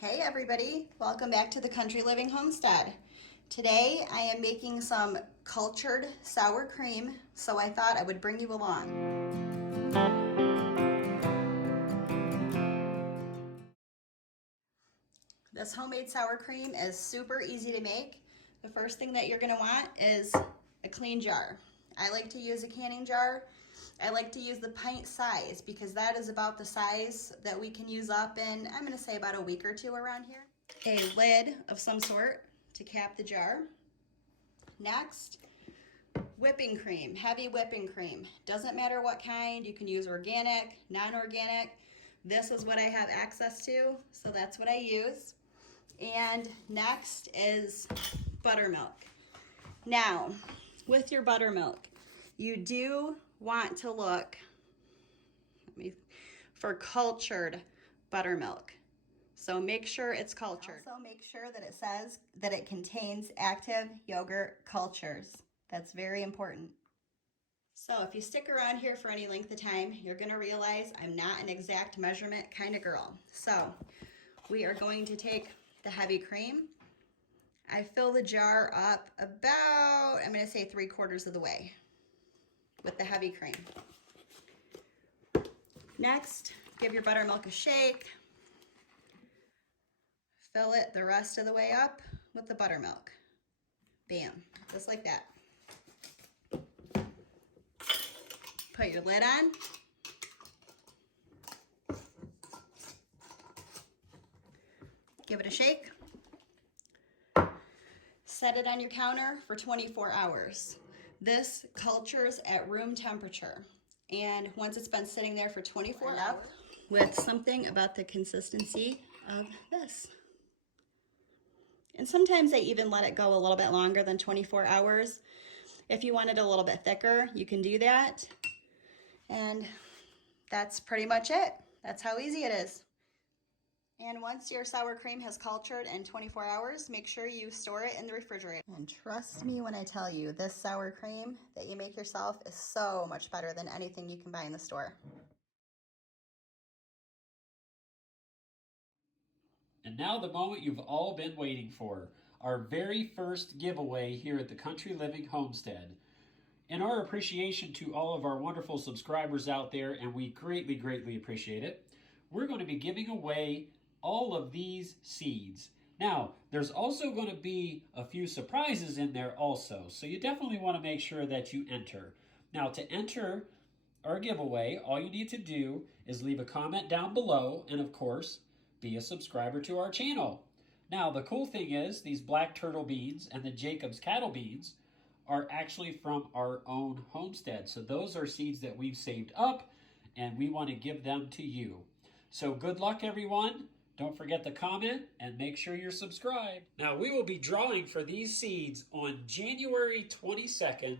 Hey everybody, welcome back to the Country Living Homestead. Today I am making some cultured sour cream, so I thought I would bring you along. This homemade sour cream is super easy to make. The first thing that you're going to want is a clean jar. I like to use a canning jar. I like to use the pint size because that is about the size that we can use up in, I'm going to say about a week or two around here. A lid of some sort to cap the jar. Next, whipping cream, heavy whipping cream. Doesn't matter what kind, you can use organic, non-organic. This is what I have access to, so that's what I use. And next is buttermilk. Now, with your buttermilk, you do want to look for cultured buttermilk. So make sure it's cultured. Also make sure that it says that it contains active yogurt cultures. That's very important. So if you stick around here for any length of time, you're gonna realize I'm not an exact measurement kind of girl. So we are going to take the heavy cream. I fill the jar up about, I'm gonna say 3/4 of the way with the heavy cream. Next, give your buttermilk a shake. Fill it the rest of the way up with the buttermilk. Bam, just like that. Put your lid on. Give it a shake. Set it on your counter for 24 hours. This cultures at room temperature. And once it's been sitting there for 24 hours, with something about the consistency of this. And sometimes I even let it go a little bit longer than 24 hours. If you want it a little bit thicker, you can do that. And that's pretty much it. That's how easy it is. And once your sour cream has cultured in 24 hours, make sure you store it in the refrigerator. And trust me when I tell you, this sour cream that you make yourself is so much better than anything you can buy in the store. And now the moment you've all been waiting for, our very first giveaway here at the Country Living Homestead. In our appreciation to all of our wonderful subscribers out there, and we greatly, greatly appreciate it, we're going to be giving away all of these seeds. Now, there's also going to be a few surprises in there also, so you definitely want to make sure that you enter. Now, to enter our giveaway, all you need to do is leave a comment down below, and of course, be a subscriber to our channel. Now, the cool thing is, these black turtle beans and the Jacob's cattle beans are actually from our own homestead. So those are seeds that we've saved up, and we want to give them to you. So good luck, everyone. Don't forget to comment and make sure you're subscribed. Now, we will be drawing for these seeds on January 22nd,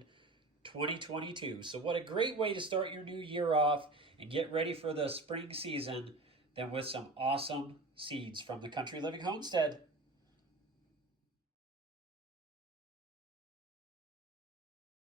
2022. So what a great way to start your new year off and get ready for the spring season than with some awesome seeds from the Country Living Homestead.